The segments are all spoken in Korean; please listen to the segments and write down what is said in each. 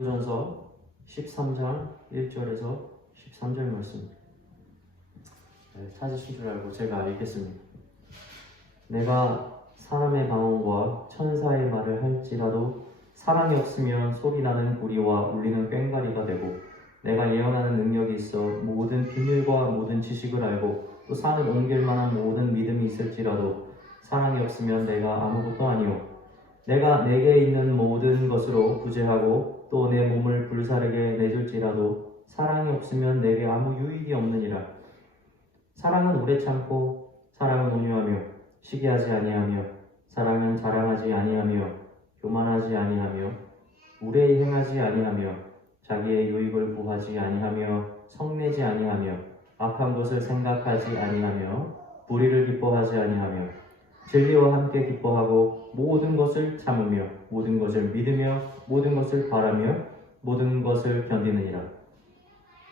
전서 13장 1절에서 13절 말씀. 찾으신 줄 알고 제가 읽겠습니다. 내가 사람의 방언과 천사의 말을 할지라도 사랑이 없으면 소리나는 구리와 울리는 꽹과리가 되고, 내가 예언하는 능력이 있어 모든 비밀과 모든 지식을 알고 또 산을 옮길 만한 모든 믿음이 있을지라도 사랑이 없으면 내가 아무것도 아니요, 내가 내게 있는 모든 것으로 구제하고 또 내 몸을 불사르게 내줄지라도 사랑이 없으면 내게 아무 유익이 없느니라. 사랑은 오래 참고, 사랑은 온유하며 시기하지 아니하며, 사랑은 자랑하지 아니하며 교만하지 아니하며 우레히 행하지 아니하며 자기의 유익을 구하지 아니하며 성내지 아니하며 악한 것을 생각하지 아니하며 불의를 기뻐하지 아니하며 진리와 함께 기뻐하고 모든 것을 참으며 모든 것을 믿으며 모든 것을 바라며 모든 것을 견디느니라.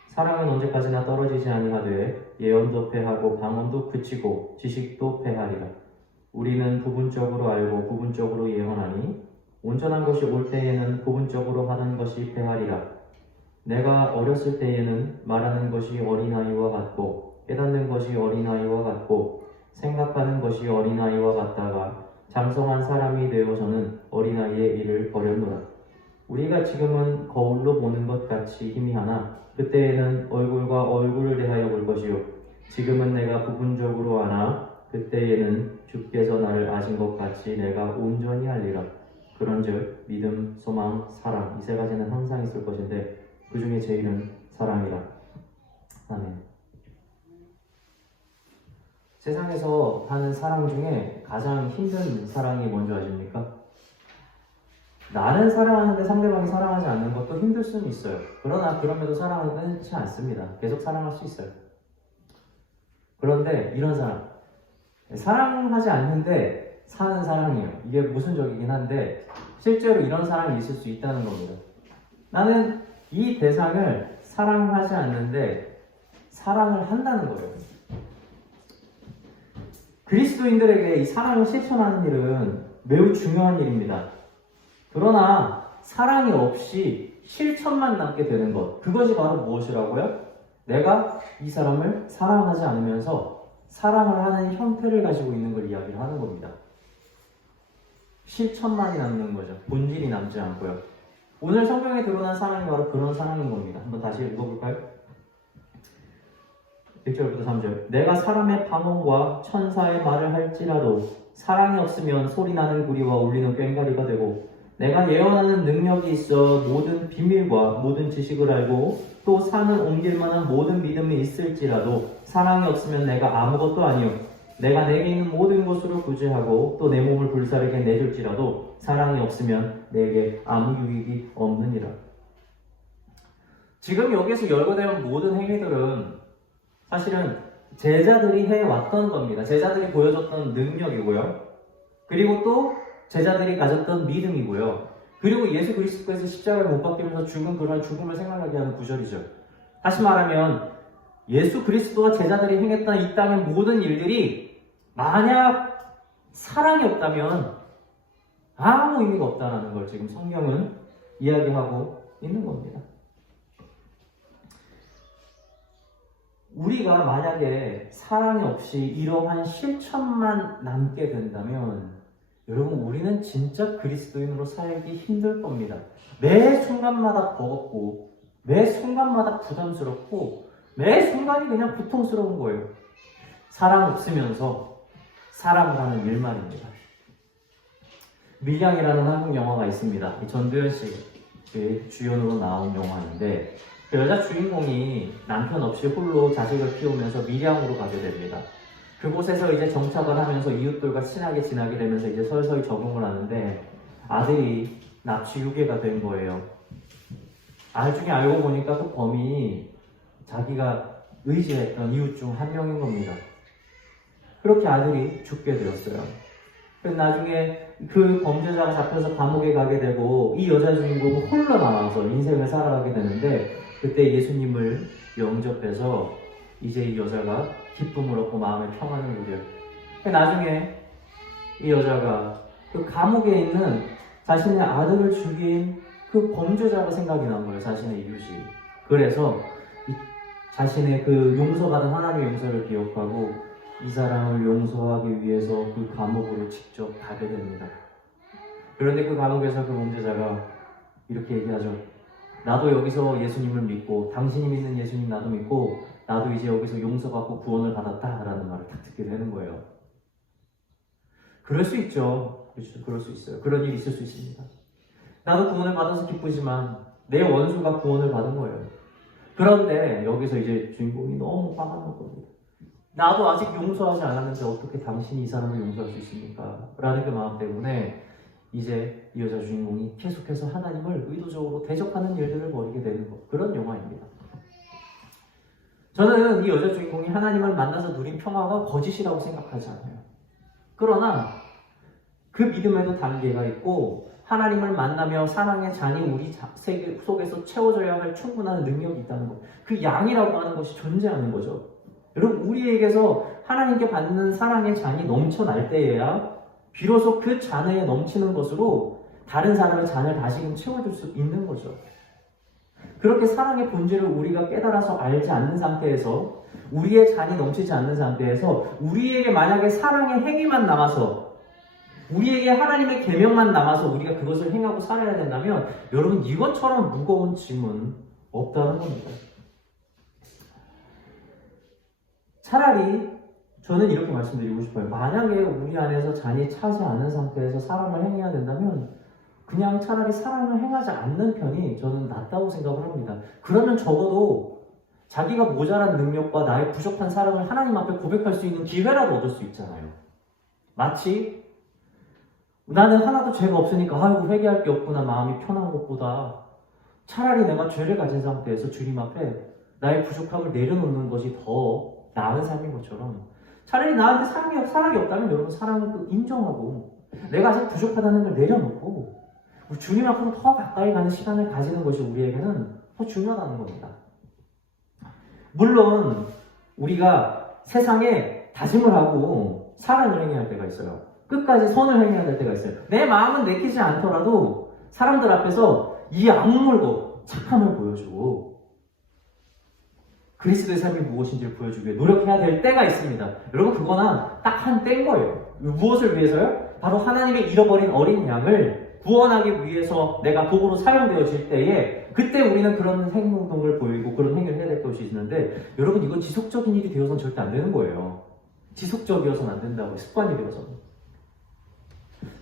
사랑은 언제까지나 떨어지지 아니하되 예언도 패하고 방언도 그치고 지식도 패하리라. 우리는 부분적으로 알고 부분적으로 예언하니 온전한 것이 올 때에는 부분적으로 하는 것이 패하리라. 내가 어렸을 때에는 말하는 것이 어린아이와 같고 깨닫는 것이 어린아이와 같고 생각하는 것이 어린아이와 같다가 장성한 사람이 되어서는 어린아이의 일을 버렸노라. 우리가 지금은 거울로 보는 것 같이 희미하나 그때에는 얼굴과 얼굴을 대하여 볼 것이요, 지금은 내가 부분적으로 아나 그때에는 주께서 나를 아신 것 같이 내가 온전히 알리라. 그런즉 믿음, 소망, 사랑 이 세 가지는 항상 있을 것인데 그 중에 제일은 사랑이라. 아멘. 세상에서 하는 사랑 중에 가장 힘든 사랑이 뭔지 아십니까? 나는 사랑하는데 상대방이 사랑하지 않는 것도 힘들 수는 있어요. 그러나 그럼에도 사랑은 끊지 않습니다. 계속 사랑할 수 있어요. 그런데 이런 사랑, 사랑하지 않는데 사는 사랑이에요. 이게 모순적이긴 한데 실제로 이런 사랑이 있을 수 있다는 겁니다. 나는 이 대상을 사랑하지 않는데 사랑을 한다는 거예요. 그리스도인들에게 이 사랑을 실천하는 일은 매우 중요한 일입니다. 그러나 사랑이 없이 실천만 남게 되는 것, 그것이 바로 무엇이라고요? 내가 이 사람을 사랑하지 않으면서 사랑을 하는 형태를 가지고 있는 걸 이야기를 하는 겁니다. 실천만이 남는 거죠. 본질이 남지 않고요. 오늘 성경에 드러난 사랑이 바로 그런 사랑인 겁니다. 한번 다시 읽어볼까요? 1절부터 3절. 내가 사람의 방언과 천사의 말을 할지라도 사랑이 없으면 소리나는 구리와 울리는 꽹과리가 되고, 내가 예언하는 능력이 있어 모든 비밀과 모든 지식을 알고 또 산을 옮길 만한 모든 믿음이 있을지라도 사랑이 없으면 내가 아무것도 아니요, 내가 내게 있는 모든 것으로 구제하고 또 내 몸을 불사르게 내줄지라도 사랑이 없으면 내게 아무 유익이 없느니라. 지금 여기서 열거되는 모든 행위들은 사실은 제자들이 해왔던 겁니다. 제자들이 보여줬던 능력이고요. 그리고 또 제자들이 가졌던 믿음이고요. 그리고 예수 그리스도께서 십자가에 못 박히면서 죽은 그런 죽음을 생각하게 하는 구절이죠. 다시 말하면 예수 그리스도와 제자들이 행했던 이 땅의 모든 일들이 만약 사랑이 없다면 아무 의미가 없다는 걸 지금 성경은 이야기하고 있는 겁니다. 우리가 만약에 사랑이 없이 이러한 실천만 남게 된다면 여러분, 우리는 진짜 그리스도인으로 살기 힘들 겁니다. 매 순간마다 버겁고 매 순간마다 부담스럽고 매 순간이 그냥 고통스러운 거예요. 사랑 없으면서 사랑을 하는 일만입니다. 밀양이라는 한국 영화가 있습니다. 전두현 씨의 주연으로 나온 영화인데 그 여자 주인공이 남편 없이 홀로 자식을 키우면서 밀양으로 가게 됩니다. 그곳에서 이제 정착을 하면서 이웃들과 친하게 지나게 되면서 이제 서서히 적응을 하는데 아들이 납치 유괴가 된 거예요. 나중에 알고 보니까 그 범인이 자기가 의지했던 이웃 중 한 명인 겁니다. 그렇게 아들이 죽게 되었어요. 나중에 그 범죄자가 잡혀서 감옥에 가게 되고 이 여자 주인공은 홀로 남아서 인생을 살아가게 되는데 그때 예수님을 영접해서 이제 이 여자가 기쁨을 얻고 마음의 평안을 누려요. 나중에 이 여자가 그 감옥에 있는 자신의 아들을 죽인 그 범죄자가 생각이 난 거예요. 자신의 이웃이. 그래서 자신의 그 용서받은 하나님의 용서를 기억하고 이 사람을 용서하기 위해서 그 감옥으로 직접 가게 됩니다. 그런데 그 감옥에서 그 범죄자가 이렇게 얘기하죠. 나도 여기서 예수님을 믿고 당신이 믿는 예수님 나도 믿고 나도 이제 여기서 용서받고 구원을 받았다라는 말을 딱 듣게 되는 거예요. 그럴 수 있죠. 그렇죠. 그럴 수 있어요. 그런 일이 있을 수 있습니다. 나도 구원을 받아서 기쁘지만 내 원수가 구원을 받은 거예요. 그런데 여기서 이제 주인공이 너무 화가 난 겁니다. 나도 아직 용서하지 않았는데 어떻게 당신이 이 사람을 용서할 수 있습니까? 라는 그 마음 때문에 이제 이 여자 주인공이 계속해서 하나님을 의도적으로 대적하는 일들을 벌이게 되는 것. 그런 영화입니다. 저는 이 여자 주인공이 하나님을 만나서 누린 평화가 거짓이라고 생각하지 않아요. 그러나 그 믿음에도 단계가 있고 하나님을 만나며 사랑의 잔이 우리 세계 속에서 채워져야 할 충분한 능력이 있다는 것. 그 양이라고 하는 것이 존재하는 거죠. 여러분, 우리에게서 하나님께 받는 사랑의 잔이 넘쳐날 때에야 비로소 그 잔에 넘치는 것으로 다른 사람의 잔을 다시금 채워줄 수 있는 거죠. 그렇게 사랑의 본질을 우리가 깨달아서 알지 않는 상태에서 우리의 잔이 넘치지 않는 상태에서 우리에게 만약에 사랑의 행위만 남아서 우리에게 하나님의 계명만 남아서 우리가 그것을 행하고 살아야 된다면 여러분 이것처럼 무거운 짐은 없다는 겁니다. 차라리 저는 이렇게 말씀드리고 싶어요. 만약에 우리 안에서 잔이 차지 않은 상태에서 사랑을 행해야 된다면 그냥 차라리 사랑을 행하지 않는 편이 저는 낫다고 생각을 합니다. 그러면 적어도 자기가 모자란 능력과 나의 부족한 사랑을 하나님 앞에 고백할 수 있는 기회라도 얻을 수 있잖아요. 마치 나는 하나도 죄가 없으니까 아이고 회개할 게 없구나 마음이 편한 것보다 차라리 내가 죄를 가진 상태에서 주님 앞에 나의 부족함을 내려놓는 것이 더 나은 삶인 것처럼 차라리 나한테 사랑이 없다면 여러분 사랑을 또 인정하고 내가 아직 부족하다는 걸 내려놓고 주님 앞으로 더 가까이 가는 시간을 가지는 것이 우리에게는 더 중요하다는 겁니다. 물론 우리가 세상에 다짐을 하고 사랑을 행해야 할 때가 있어요. 끝까지 선을 행해야 될 때가 있어요. 내 마음은 내키지 않더라도 사람들 앞에서 이 악물고 착함을 보여주고 그리스도의 삶이 무엇인지를 보여주기 위해 노력해야 될 때가 있습니다. 여러분 그거나 딱 한 때인 거예요. 무엇을 위해서요? 바로 하나님의 잃어버린 어린 양을 구원하기 위해서 내가 도구로 사용되어질 때에 그때 우리는 그런 행동을 보이고 그런 행위를 해야 될 것이 있는데 여러분 이건 지속적인 일이 되어서는 절대 안 되는 거예요. 지속적이어서는 안 된다고 습관이 되어서는.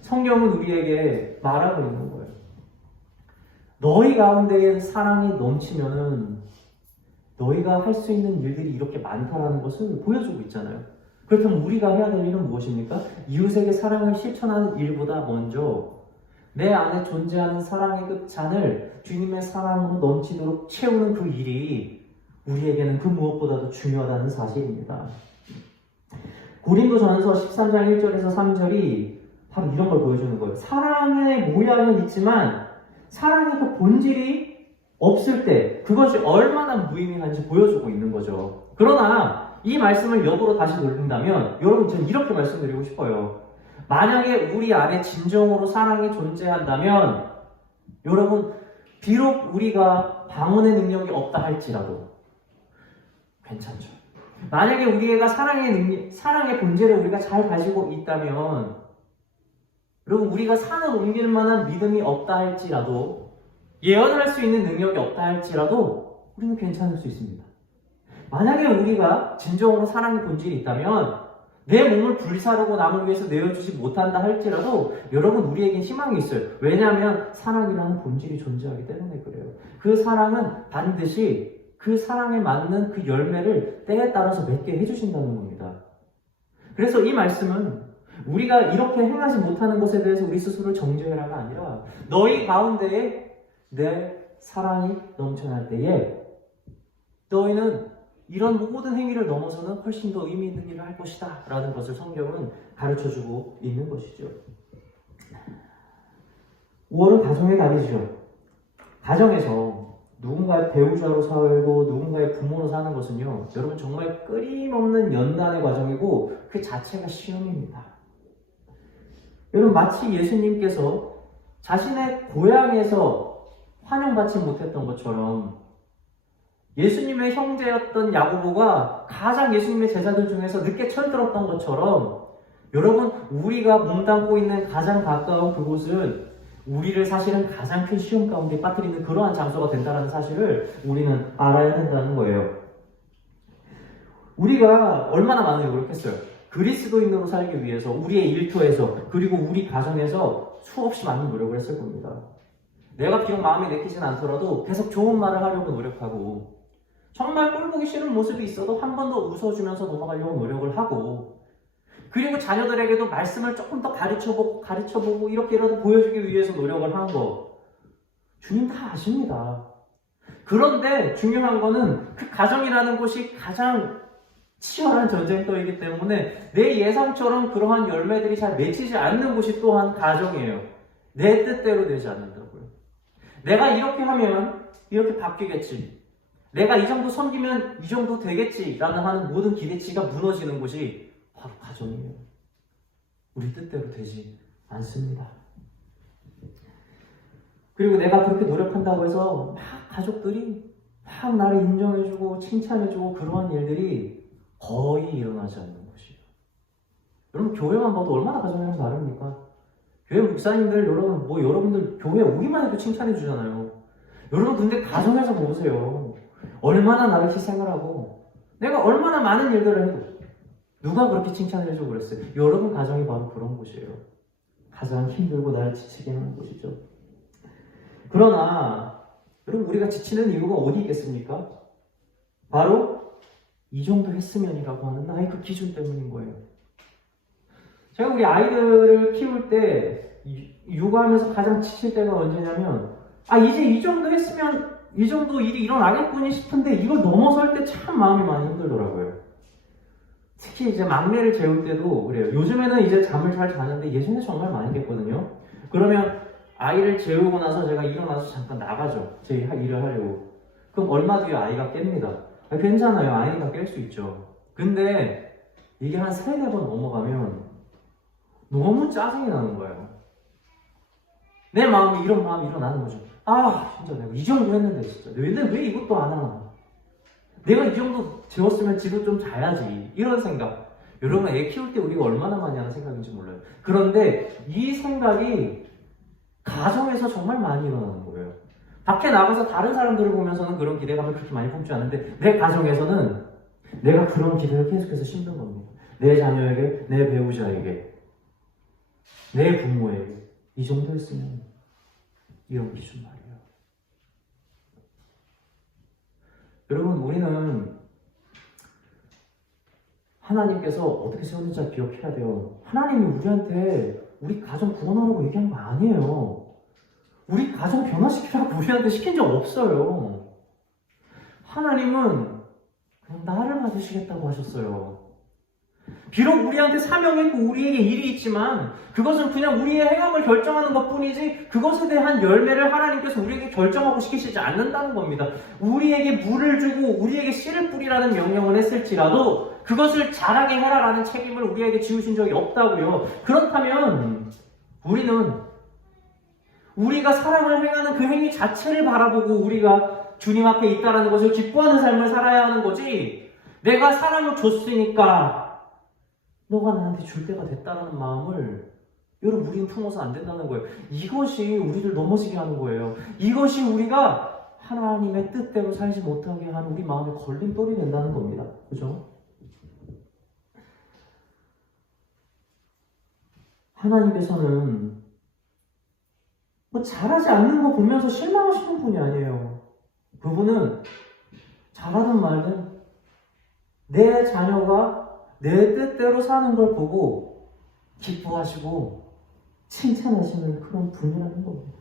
성경은 우리에게 말하고 있는 거예요. 너희 가운데에 사랑이 넘치면은 너희가 할 수 있는 일들이 이렇게 많다라는 것을 보여주고 있잖아요. 그렇다면 우리가 해야 될 일은 무엇입니까? 이웃에게 사랑을 실천하는 일보다 먼저 내 안에 존재하는 사랑의 그 잔을 주님의 사랑으로 넘치도록 채우는 그 일이 우리에게는 그 무엇보다도 중요하다는 사실입니다. 고린도전서 13장 1절에서 3절이 바로 이런 걸 보여주는 거예요. 사랑의 모양은 있지만 사랑의 그 본질이 없을 때 그것이 얼마나 무의미한지 보여주고 있는 거죠. 그러나 이 말씀을 역으로 다시 돌린다면 여러분 저는 이렇게 말씀드리고 싶어요. 만약에 우리 안에 진정으로 사랑이 존재한다면 여러분 비록 우리가 방언의 능력이 없다 할지라도 괜찮죠. 만약에 우리가 사랑의 본질을 우리가 잘 가지고 있다면 여러분 우리가 산을 옮길 만한 믿음이 없다 할지라도 예언할 수 있는 능력이 없다 할지라도 우리는 괜찮을 수 있습니다. 만약에 우리가 진정으로 사랑의 본질이 있다면 내 몸을 불사르고 남을 위해서 내어주지 못한다 할지라도 여러분 우리에겐 희망이 있어요. 왜냐하면 사랑이라는 본질이 존재하기 때문에 그래요. 그 사랑은 반드시 그 사랑에 맞는 그 열매를 때에 따라서 맺게 해주신다는 겁니다. 그래서 이 말씀은 우리가 이렇게 행하지 못하는 것에 대해서 우리 스스로를 정죄해라가 아니라 너희 가운데에 내 사랑이 넘쳐날 때에 너희는 이런 모든 행위를 넘어서는 훨씬 더 의미 있는 일을 할 것이다 라는 것을 성경은 가르쳐주고 있는 것이죠. 5월은 가정의 달이죠. 가정에서 누군가의 배우자로 살고 누군가의 부모로 사는 것은요 여러분 정말 끊임없는 연단의 과정이고 그 자체가 시험입니다. 여러분 마치 예수님께서 자신의 고향에서 환영받지 못했던 것처럼 예수님의 형제였던 야고보가 가장 예수님의 제자들 중에서 늦게 철들었던 것처럼 여러분, 우리가 몸담고 있는 가장 가까운 그곳은 우리를 사실은 가장 큰 시험 가운데 빠뜨리는 그러한 장소가 된다는 사실을 우리는 알아야 된다는 거예요. 우리가 얼마나 많이 노력했어요. 그리스도인으로 살기 위해서 우리의 일터에서 그리고 우리 가정에서 수없이 많은 노력을 했을 겁니다. 내가 비록 마음에 내키진 않더라도 계속 좋은 말을 하려고 노력하고 정말 꼴보기 싫은 모습이 있어도 한 번 더 웃어주면서 넘어가려고 노력을 하고 그리고 자녀들에게도 말씀을 조금 더 가르쳐보고 이렇게라도 보여주기 위해서 노력을 하는 거 주님 다 아십니다. 그런데 중요한 거는 그 가정이라는 곳이 가장 치열한 전쟁터이기 때문에 내 예상처럼 그러한 열매들이 잘 맺히지 않는 곳이 또한 가정이에요. 내 뜻대로 되지 않는다고요. 내가 이렇게 하면 이렇게 바뀌겠지. 내가 이 정도 섬기면 이 정도 되겠지라는 하는 모든 기대치가 무너지는 곳이 바로 가정이에요. 우리 뜻대로 되지 않습니다. 그리고 내가 그렇게 노력한다고 해서 막 가족들이 막 나를 인정해주고 칭찬해주고 그러한 일들이 거의 일어나지 않는 것이에요. 여러분, 교회만 봐도 얼마나 가정이랑 다릅니까? 교회 목사님들, 여러분들 교회 오기만 해도 칭찬해주잖아요. 여러분, 근데 가정에서 보세요. 얼마나 나를 희생을 하고 내가 얼마나 많은 일들을 해도 누가 그렇게 칭찬을 해주고 그랬어요? 여러분 가정이 바로 그런 곳이에요. 가장 힘들고 나를 지치게 하는 곳이죠. 그러나 여러분, 우리가 지치는 이유가 어디 있겠습니까? 바로 이 정도 했으면이라고 하는 나의 그 기준 때문인 거예요. 제가 우리 아이들을 키울 때 육아하면서 가장 지칠 때가 언제냐면 이제 이 정도 했으면 이 정도 일이 일어나겠군이 싶은데 이걸 넘어설 때 참 마음이 많이 힘들더라고요. 특히 이제 막내를 재울 때도 그래요. 요즘에는 이제 잠을 잘 자는데 예전에 정말 많이 깼거든요. 그러면 아이를 재우고 나서 제가 일어나서 잠깐 나가죠. 제 일을 하려고. 그럼 얼마 뒤에 아이가 깹니다. 괜찮아요. 아이가 깰 수 있죠. 근데 이게 한 3-4번 넘어가면 너무 짜증이 나는 거예요. 내 마음이 이런 마음이 일어나는 거죠. 진짜 내가 이 정도 했는데 진짜 왜 이것도 안 하나. 내가 이 정도 재웠으면 지금 좀 자야지. 이런 생각. 여러분, 애 키울 때 우리가 얼마나 많이 하는 생각인지 몰라요. 그런데 이 생각이 가정에서 정말 많이 일어나는 거예요. 밖에 나가서 다른 사람들을 보면서는 그런 기대감을 그렇게 많이 품지 않는데 내 가정에서는 내가 그런 기대를 계속해서 심는 겁니다. 내 자녀에게, 내 배우자에게, 내 부모에게 이 정도 했으면 이런 기준 말이에요. 여러분, 우리는 하나님께서 어떻게 세웠는지 기억해야 돼요. 하나님이 우리한테 우리 가정 구원하라고 얘기한 거 아니에요. 우리 가정 변화시키라고 우리한테 시킨 적 없어요. 하나님은 그냥 나를 받으시겠다고 하셨어요. 비록 우리한테 사명이 있고 우리에게 일이 있지만 그것은 그냥 우리의 행함을 결정하는 것뿐이지 그것에 대한 열매를 하나님께서 우리에게 결정하고 시키시지 않는다는 겁니다. 우리에게 물을 주고 우리에게 씨를 뿌리라는 명령을 했을지라도 그것을 자라게 해라라는 책임을 우리에게 지우신 적이 없다고요. 그렇다면 우리는 우리가 사랑을 행하는 그 행위 자체를 바라보고 우리가 주님 앞에 있다는 것을 기뻐하는 삶을 살아야 하는 거지, 내가 사랑을 줬으니까 너가 나한테 줄 때가 됐다는 마음을 여러분, 우리는 품어서 안 된다는 거예요. 이것이 우리를 넘어지게 하는 거예요. 이것이 우리가 하나님의 뜻대로 살지 못하게 하는 우리 마음의 걸림돌이 된다는 겁니다. 그죠? 하나님께서는 잘하지 않는 거 보면서 실망하시는 분이 아니에요. 그분은 잘하든 말든 내 자녀가 내 뜻대로 사는 걸 보고 기뻐하시고 칭찬하시는 그런 분이라는 겁니다.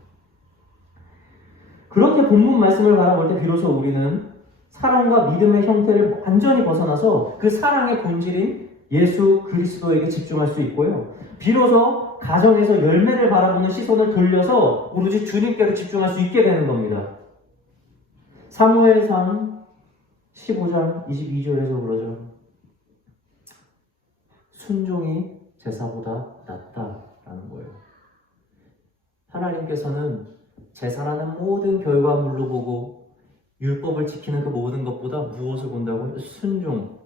그렇게 본문 말씀을 바라볼 때 비로소 우리는 사랑과 믿음의 형태를 완전히 벗어나서 그 사랑의 본질인 예수 그리스도에게 집중할 수 있고요. 비로소 가정에서 열매를 바라보는 시선을 돌려서 오로지 주님께로 집중할 수 있게 되는 겁니다. 사무엘상 15장 22절에서 그러죠. 순종이 제사보다 낫다라는 거예요. 하나님께서는 제사라는 모든 결과물로 보고 율법을 지키는 그 모든 것보다 무엇을 본다고요? 순종.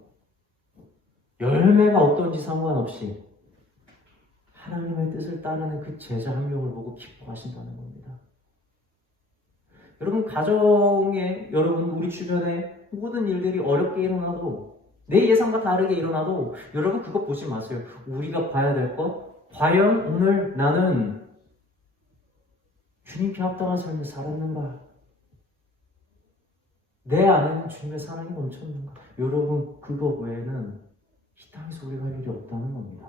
열매가 어떤지 상관없이 하나님의 뜻을 따르는 그 제자 한 명을 보고 기뻐하신다는 겁니다. 여러분, 가정에, 여러분, 우리 주변에 모든 일들이 어렵게 일어나도, 내 예상과 다르게 일어나도, 여러분, 그거 보지 마세요. 우리가 봐야 될 것, 과연 오늘 나는 주님께 합당한 삶을 살았는가? 내 안에는 주님의 사랑이 넘쳤는가? 여러분, 그거 외에는 이 땅에서 우리가 할 일이 없다는 겁니다.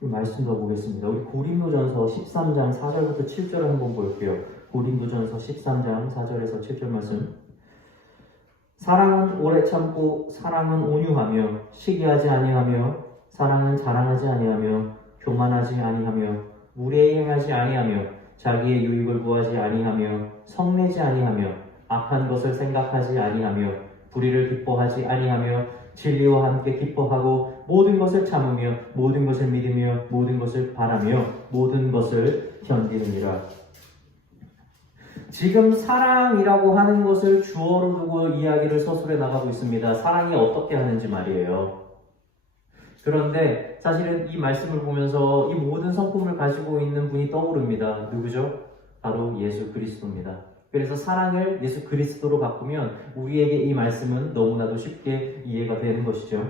이 말씀 더 보겠습니다. 우리 고린도전서 13장 4절부터 7절을 한번 볼게요. 고린도전서 13장 4절에서 7절 말씀. 사랑은 오래 참고 사랑은 온유하며 시기하지 아니하며 사랑은 자랑하지 아니하며 교만하지 아니하며 무례히 행하지 아니하며 자기의 유익을 구하지 아니하며 성내지 아니하며 악한 것을 생각하지 아니하며 불의를 기뻐하지 아니하며 진리와 함께 기뻐하고 모든 것을 참으며 모든 것을 믿으며 모든 것을 바라며 모든 것을 견디느니라. 지금 사랑이라고 하는 것을 주어로 두고 이야기를 서술해 나가고 있습니다. 사랑이 어떻게 하는지 말이에요. 그런데 사실은 이 말씀을 보면서 이 모든 성품을 가지고 있는 분이 떠오릅니다. 누구죠? 바로 예수 그리스도입니다. 그래서 사랑을 예수 그리스도로 바꾸면 우리에게 이 말씀은 너무나도 쉽게 이해가 되는 것이죠.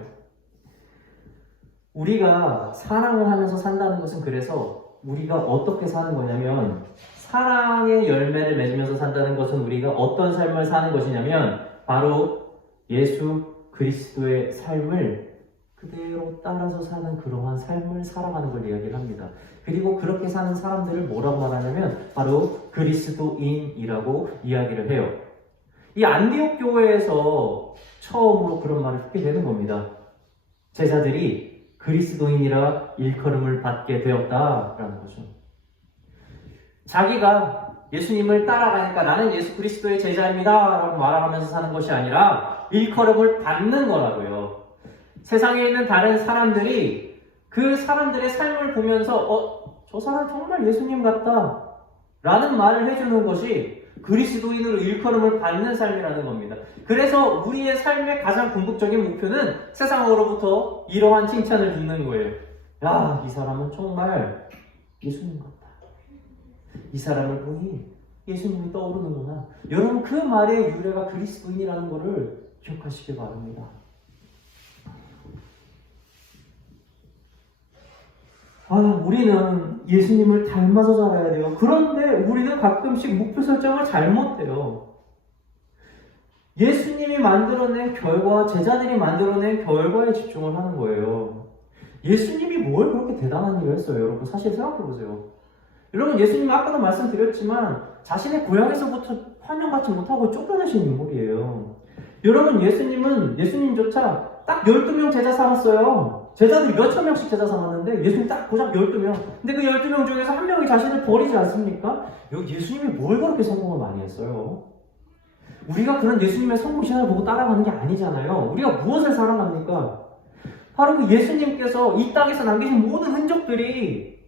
우리가 사랑을 하면서 산다는 것은 그래서 우리가 어떻게 사는 거냐면 사랑의 열매를 맺으면서 산다는 것은 우리가 어떤 삶을 사는 것이냐면 바로 예수 그리스도의 삶을 그대로 따라서 사는 그러한 삶을 살아가는 걸 이야기를 합니다. 그리고 그렇게 사는 사람들을 뭐라고 말하냐면 바로 그리스도인이라고 이야기를 해요. 이 안디옥 교회에서 처음으로 그런 말을 듣게 되는 겁니다. 제자들이 그리스도인이라 일컬음을 받게 되었다라는 거죠. 자기가 예수님을 따라가니까 나는 예수 그리스도의 제자입니다 라고 말하면서 사는 것이 아니라 일컬음을 받는 거라고요. 세상에 있는 다른 사람들이 그 사람들의 삶을 보면서 저 사람 정말 예수님 같다 라는 말을 해주는 것이 그리스도인으로 일컬음을 받는 삶이라는 겁니다. 그래서 우리의 삶의 가장 궁극적인 목표는 세상으로부터 이러한 칭찬을 듣는 거예요. 야, 이 사람은 정말 예수님 같다. 이 사람을 보니 예수님이 떠오르는구나. 여러분, 그 말의 유래가 그리스도인이라는 것을 기억하시기 바랍니다. 우리는 예수님을 닮아서 살아야 돼요. 그런데 우리는 가끔씩 목표 설정을 잘못해요. 예수님이 만들어낸 결과, 제자들이 만들어낸 결과에 집중을 하는 거예요. 예수님이 뭘 그렇게 대단한 일을 했어요, 여러분? 사실 생각해보세요. 여러분, 예수님은 아까도 말씀드렸지만 자신의 고향에서부터 환영받지 못하고 쫓겨나신 인물이에요. 여러분, 예수님조차 딱 12명 제자 삼았어요. 제자들이 몇천 명씩 제자 삼았는데 예수님 딱 고작 12명. 근데 그 12명 중에서 한 명이 자신을 버리지 않습니까? 예수님이 뭘 그렇게 성공을 많이 했어요? 우리가 그런 예수님의 성공 신화를 보고 따라가는 게 아니잖아요. 우리가 무엇을 사랑합니까? 바로 그 예수님께서 이 땅에서 남기신 모든 흔적들이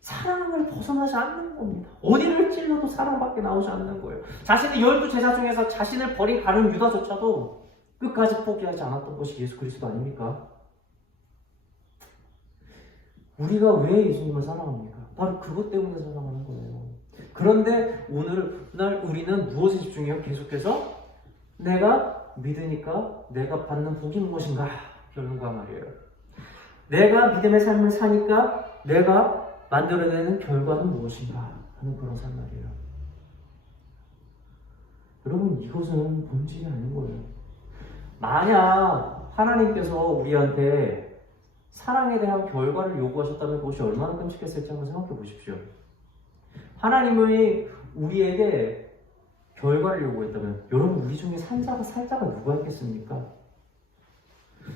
사랑을 벗어나지 않는 겁니다. 어디를 찔러도 사랑밖에 나오지 않는 거예요. 자신의 12제자 중에서 자신을 버린 가룟 유다조차도 끝까지 포기하지 않았던 것이 예수 그리스도 아닙니까? 우리가 왜 예수님을 사랑합니까? 바로 그것 때문에 사랑하는 거예요. 그런데 오늘날 우리는 무엇에 집중해요? 계속해서 내가 믿으니까 내가 받는 복이 무엇인가? 결론과 말이에요. 내가 믿음의 삶을 사니까 내가 만들어내는 결과는 무엇인가 하는 그런 삶 말이에요. 여러분, 이것은 본질이 아닌 거예요. 만약 하나님께서 우리한테 사랑에 대한 결과를 요구하셨다면 그것이 얼마나 끔찍했을지 한번 생각해 보십시오. 하나님이 우리에게 결과를 요구했다면 여러분, 우리 중에 살자가 누가 있겠습니까?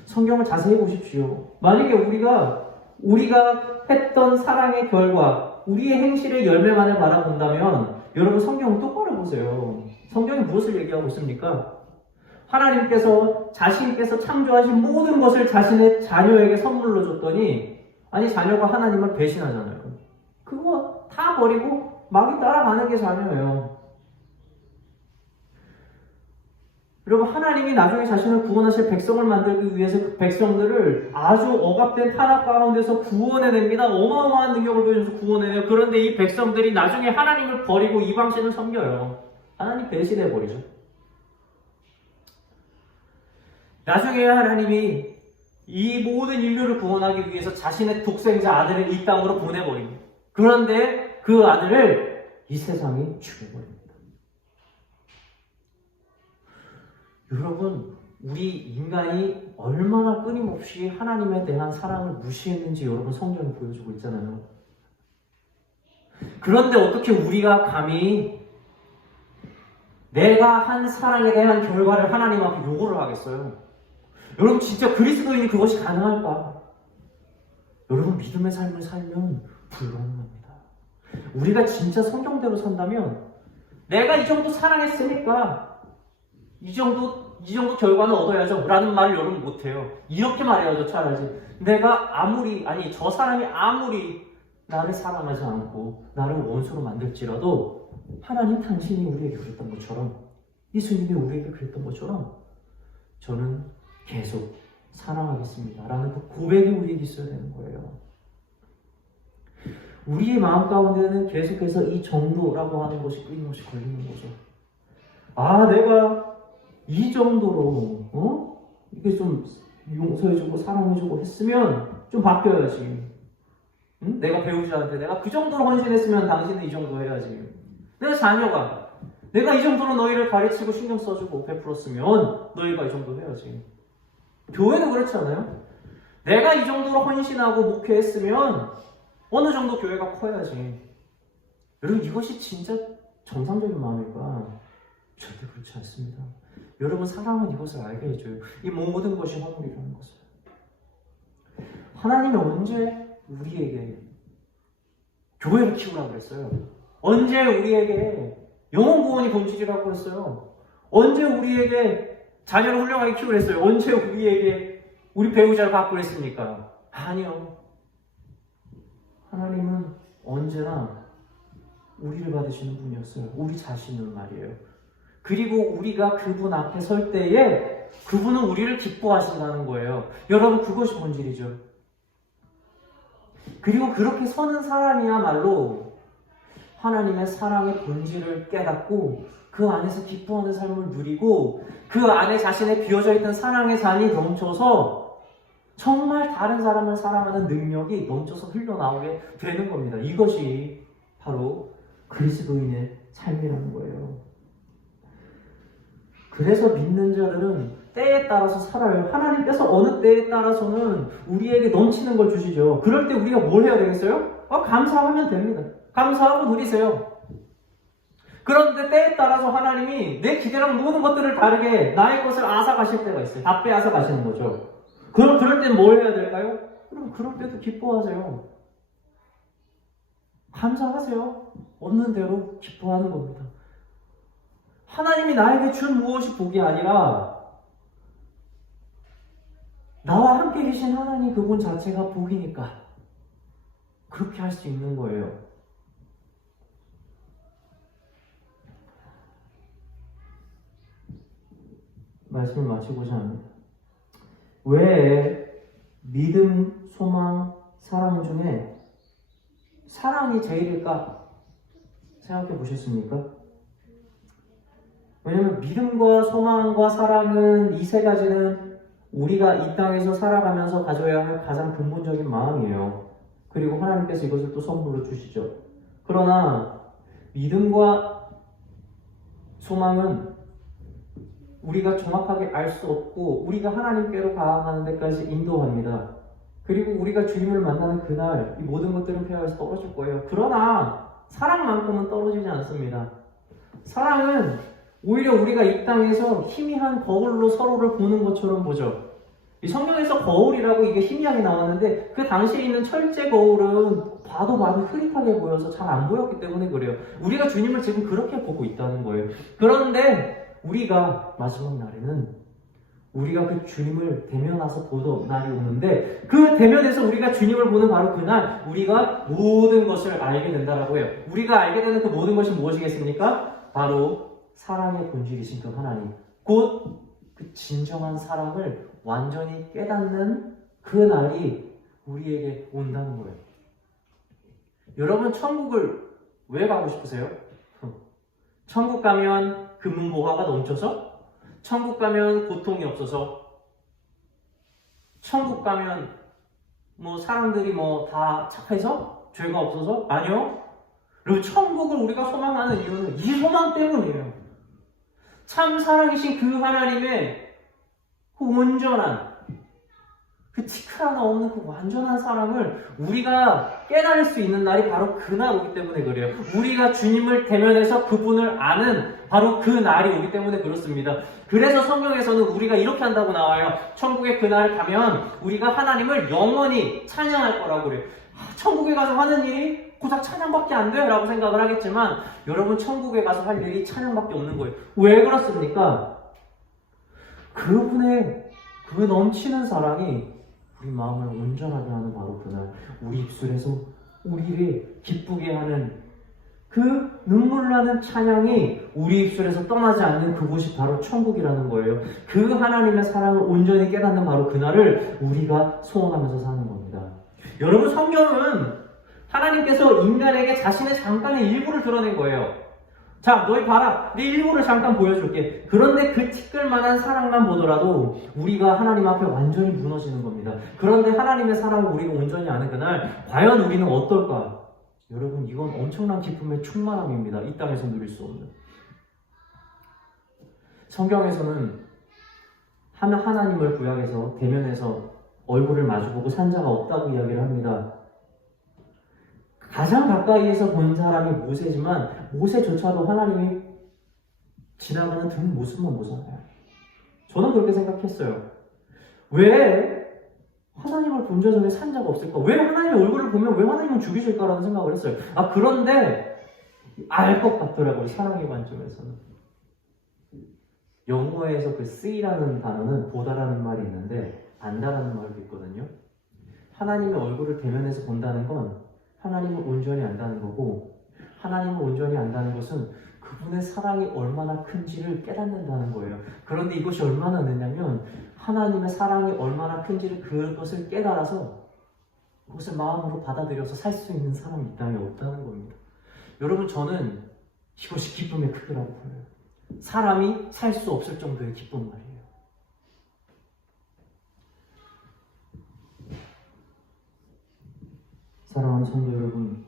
성경을 자세히 보십시오. 만약에 우리가 했던 사랑의 결과, 우리의 행실의 열매만을 바라본다면 여러분, 성경을 똑바로 보세요. 성경이 무엇을 얘기하고 있습니까? 하나님께서 자신께서 창조하신 모든 것을 자신의 자녀에게 선물로 줬더니 자녀가 하나님을 배신하잖아요. 그거 다 버리고 마귀 따라가는 게 자녀예요. 여러분, 하나님이 나중에 자신을 구원하실 백성을 만들기 위해서 그 백성들을 아주 억압된 탄압 가운데서 구원해냅니다. 어마어마한 능력을 보여줘서 구원해내요. 그런데 이 백성들이 나중에 하나님을 버리고 이방신을 섬겨요. 하나님 배신해버리죠. 나중에 하나님이 이 모든 인류를 구원하기 위해서 자신의 독생자 아들을 이 땅으로 보내버립니다. 그런데 그 아들을 이 세상이 죽여버립니다. 여러분, 우리 인간이 얼마나 끊임없이 하나님에 대한 사랑을 무시했는지 여러분 성경이 보여주고 있잖아요. 그런데 어떻게 우리가 감히 내가 한 사랑에 대한 결과를 하나님 앞에 요구를 하겠어요? 여러분, 진짜 그리스도인이 그것이 가능할까? 여러분, 믿음의 삶을 살면 불가능합니다. 우리가 진짜 성경대로 산다면 내가 이 정도 사랑했으니까 이 정도 결과는 얻어야죠 라는 말을 여러분 못해요. 이렇게 말해야죠. 차라리 저 사람이 아무리 나를 사랑하지 않고 나를 원수로 만들지라도 하나님 당신이 우리에게 그랬던 것처럼, 예수님이 우리에게 그랬던 것처럼 저는 계속 사랑하겠습니다 라는 그 고백이 우리에게 있어야 되는 거예요. 우리의 마음 가운데는 계속해서 이 정도라고 하는 것이 끊임없이 걸리는 거죠. 내가 이 정도로 이게 좀 용서해주고 사랑해주고 했으면 좀 바뀌어야지. 응? 내가 배우자한테 내가 그 정도로 헌신했으면 당신은 이 정도 해야지. 내가 자녀가 내가 이 정도로 너희를 가르치고 신경 써주고 베풀었으면 너희가 이 정도 해야지. 교회도 그렇지 않아요? 내가 이 정도로 헌신하고 목회했으면 어느 정도 교회가 커야지. 여러분, 이것이 진짜 정상적인 마음일까? 절대 그렇지 않습니다. 여러분, 사랑은 이것을 알게 해줘요. 이 모든 것이 화물이라는 것을. 하나님이 언제 우리에게 교회를 키우라고 그랬어요? 언제 우리에게 영혼 구원이 본질이라고 했어요? 언제 우리에게 자녀를 훌륭하게 키우라 했어요? 언제 우리에게 우리 배우자를 갖고 그랬습니까? 아니요. 하나님은 언제나 우리를 받으시는 분이었어요. 우리 자신은 말이에요. 그리고 우리가 그분 앞에 설 때에 그분은 우리를 기뻐하신다는 거예요. 여러분, 그것이 본질이죠. 그리고 그렇게 서는 사람이야말로 하나님의 사랑의 본질을 깨닫고 그 안에서 기뻐하는 삶을 누리고 그 안에 자신의 비어져 있던 사랑의 잔이 넘쳐서 정말 다른 사람을 사랑하는 능력이 넘쳐서 흘러나오게 되는 겁니다. 이것이 바로 그리스도인의 삶이라는 거예요. 그래서 믿는 자들은 때에 따라서 살아요. 하나님께서 어느 때에 따라서는 우리에게 넘치는 걸 주시죠. 그럴 때 우리가 뭘 해야 되겠어요? 감사하면 됩니다. 감사하고 누리세요. 그런데 때에 따라서 하나님이 내 기대랑 모든 것들을 다르게 나의 것을 앗아가실 때가 있어요. 다 빼앗아 가시는 거죠. 그럴 땐 뭘 해야 될까요? 그럴 때도 기뻐하세요. 감사하세요. 얻는 대로 기뻐하는 겁니다. 하나님이 나에게 준 무엇이 복이 아니라 나와 함께 계신 하나님 그분 자체가 복이니까 그렇게 할 수 있는 거예요. 말씀을 마치고자 합니다. 왜 믿음, 소망, 사랑 중에 사랑이 제일일까 생각해 보셨습니까? 왜냐하면 믿음과 소망과 사랑은 이 세 가지는 우리가 이 땅에서 살아가면서 가져야 할 가장 근본적인 마음이에요. 그리고 하나님께서 이것을 또 선물로 주시죠. 그러나 믿음과 소망은 우리가 정확하게 알 수 없고 우리가 하나님께로 가는 데까지 인도합니다. 그리고 우리가 주님을 만나는 그날 이 모든 것들은 폐하에서 떨어질 거예요. 그러나 사랑만큼은 떨어지지 않습니다. 사랑은 오히려 우리가 이 땅에서 희미한 거울로 서로를 보는 것처럼 보죠. 이 성경에서 거울이라고 이게 희미하게 나왔는데 그 당시에 있는 철제 거울은 봐도 흐릿하게 보여서 잘 안 보였기 때문에 그래요. 우리가 주님을 지금 그렇게 보고 있다는 거예요. 그런데 우리가 마지막 날에는 우리가 그 주님을 대면해서 보던 날이 오는데 그 대면에서 우리가 주님을 보는 바로 그날 우리가 모든 것을 알게 된다라고 해요. 우리가 알게 되는 그 모든 것이 무엇이겠습니까? 바로 사랑의 본질이신 그 하나님, 곧 그 진정한 사랑을 완전히 깨닫는 그 날이 우리에게 온다는 거예요. 여러분 천국을 왜 가고 싶으세요? 천국 가면 금은보화가 넘쳐서? 천국 가면 고통이 없어서? 천국 가면 사람들이 다 착해서? 죄가 없어서? 아니요. 그리고 천국을 우리가 소망하는 이유는 이 소망 때문이에요. 참 사랑이신 그 하나님의 그 온전한, 그 티끌 하나 없는 그 완전한 사랑을 우리가 깨달을 수 있는 날이 바로 그날 오기 때문에 그래요. 우리가 주님을 대면해서 그분을 아는 바로 그 날이 오기 때문에 그렇습니다. 그래서 성경에서는 우리가 이렇게 한다고 나와요. 천국에 그날 가면 우리가 하나님을 영원히 찬양할 거라고 그래요. 천국에 가서 하는 일이 고작 찬양밖에 안 돼요 라고 생각을 하겠지만 여러분 천국에 가서 할 일이 찬양밖에 없는 거예요. 왜 그렇습니까? 그분의 그 넘치는 사랑이 우리 마음을 온전하게 하는 바로 그날 우리 입술에서 우리를 기쁘게 하는 그 눈물 나는 찬양이 우리 입술에서 떠나지 않는 그곳이 바로 천국이라는 거예요. 그 하나님의 사랑을 온전히 깨닫는 바로 그날을 우리가 소원하면서 사는 겁니다. 여러분 성경은 하나님께서 인간에게 자신의 잠깐의 일부를 드러낸 거예요. 자, 너희 봐라. 내 일부를 잠깐 보여줄게. 그런데 그 티끌만한 사랑만 보더라도 우리가 하나님 앞에 완전히 무너지는 겁니다. 그런데 하나님의 사랑을 우리가 온전히 아는 그날 과연 우리는 어떨까? 여러분 이건 엄청난 기쁨의 충만함입니다. 이 땅에서 누릴 수 없는. 성경에서는 하나님을 구약해서 대면해서 얼굴을 마주보고 산 자가 없다고 이야기를 합니다. 가장 가까이에서 본 사람이 모세지만 모세조차도 하나님이 지나가는 뒷모습만 보잖아요. 저는 그렇게 생각했어요. 왜 하나님을 본 자 중에 산 자가 없을까? 왜 하나님의 얼굴을 보면 왜 하나님은 죽이실까라는 생각을 했어요. 그런데 알 것 같더라고요. 사랑의 관점에서는. 영어에서 그 see라는 단어는 보다라는 말이 있는데 안다라는 말도 있거든요. 하나님의 얼굴을 대면해서 본다는 건 하나님을 온전히 안다는 거고 하나님을 온전히 안다는 것은 그분의 사랑이 얼마나 큰지를 깨닫는다는 거예요. 그런데 이것이 얼마나 늦냐면 하나님의 사랑이 얼마나 큰지를 그것을 깨달아서 그것을 마음으로 받아들여서 살 수 있는 사람이 이 땅에 없다는 겁니다. 여러분 저는 이것이 기쁨의 크기라고 보여요. 사람이 살 수 없을 정도의 기쁨 말이에요. 사랑하는 성도 여러분,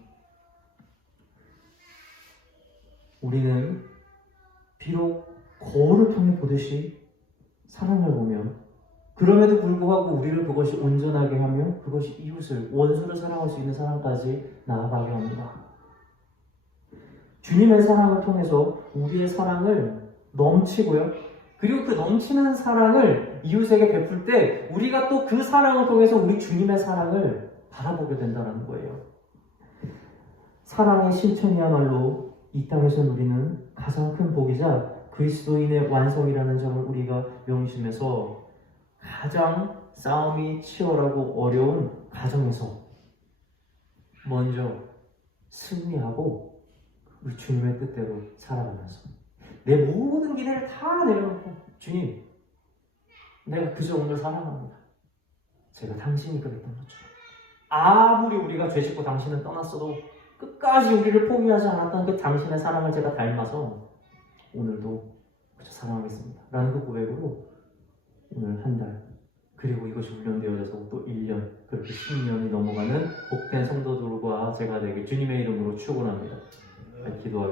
우리는 비록 거울을 통해 보듯이 사랑을 보며 그럼에도 불구하고 우리를 그것이 온전하게 하며 그것이 이웃을, 원수를 사랑할 수 있는 사랑까지 나아가게 합니다. 주님의 사랑을 통해서 우리의 사랑을 넘치고요. 그리고 그 넘치는 사랑을 이웃에게 베풀 때 우리가 또 그 사랑을 통해서 우리 주님의 사랑을 바라보게 된다는 거예요. 사랑의 실천이야말로 이 땅에서 누리는 가장 큰 복이자 그리스도인의 완성이라는 점을 우리가 명심해서 가장 싸움이 치열하고 어려운 가정에서 먼저 승리하고 우리 주님의 뜻대로 살아가면서 내 모든 기대를 다 내려놓고 주님, 내가 그저 오늘 사랑합니다. 제가 당신이 그랬던 것처럼 아무리 우리가 죄짓고 당신은 떠났어도 끝까지 우리를 포기하지 않았던 그 당신의 사랑을 제가 닮아서 오늘도 그저 사랑하겠습니다 라는 그 고백으로 오늘 한 달, 그리고 이것이 훈련되어져서 또 1년, 그렇게 10년이 넘어가는 복된 성도들과 제가 되길 주님의 이름으로 축원합니다. 기도하겠습니다.